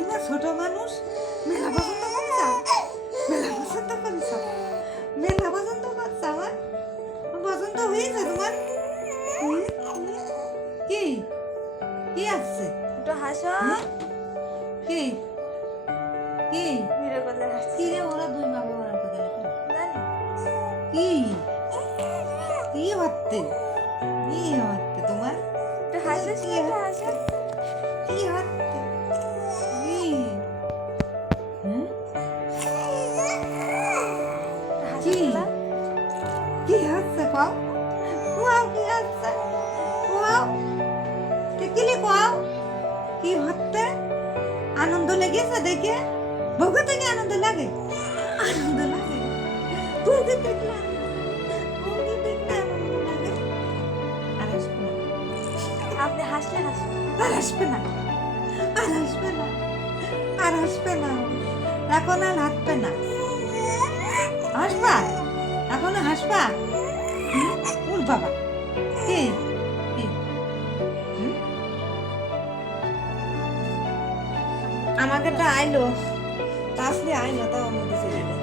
তুমি না ছোট মানুষ, মেলা পছন্দ করছো, মেলা পছন্দ করছো, মেলা পছন্দ করছো। আমার পছন্দ হয়েছে তোমার? হুম? কি কি আসছে? একটু হাসো। কি কি ভিডিও করলে হাসছি কি রে? ওরা দুই মা বাবা রাখতে গেল জানি। কি কি হচ্ছে? কি হচ্ছে তোমার? একটু হাসিস না, একটু হাসো। কি হচ্ছে? কি হুম? একটু হাসো কি তোলা। কি হচ্ছে? কও কও কি হচ্ছে? কও টিকলি কও কি হচ্ছে? আনন্দ লেগেছে দেখে? বউকে থেকে আনন্দ লাগে? আনন্দ লাগে? বউকে দেখলে আনন্দ লাগে? বউকে দেখলে আনন্দ লাগে? আর আসবে না, আপনি হাসলে হাসো। আর আসবে না, আর আসবে না, আর আসবে না, এখন আর হাসবে না। হাসবা? এখনো হাসবা? ওর বাবা কি কি? হুম? আমাকে তো আইলো, তাসলি আইলো, তাও আমাদের চলে গেল।